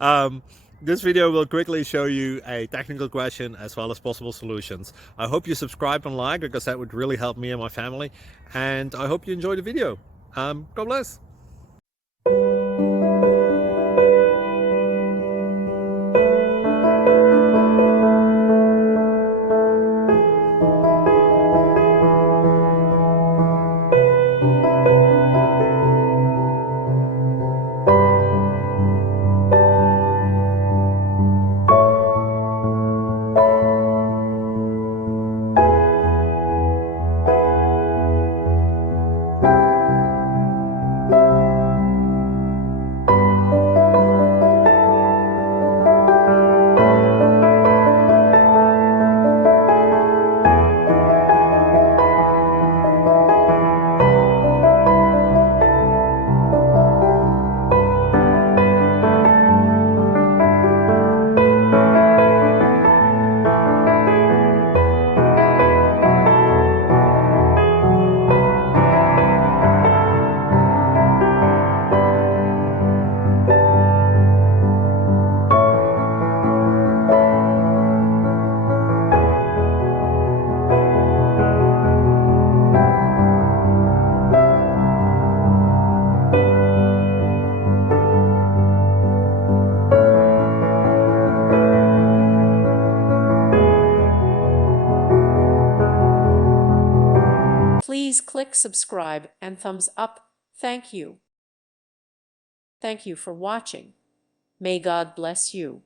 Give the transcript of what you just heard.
um, this video will quickly show you a technical question as well as possible solutions. I hope you subscribe and like, because that would really help me and my family. And I hope you enjoy the video. God bless. Please click subscribe and thumbs up. Thank you. Thank you for watching. May God bless you.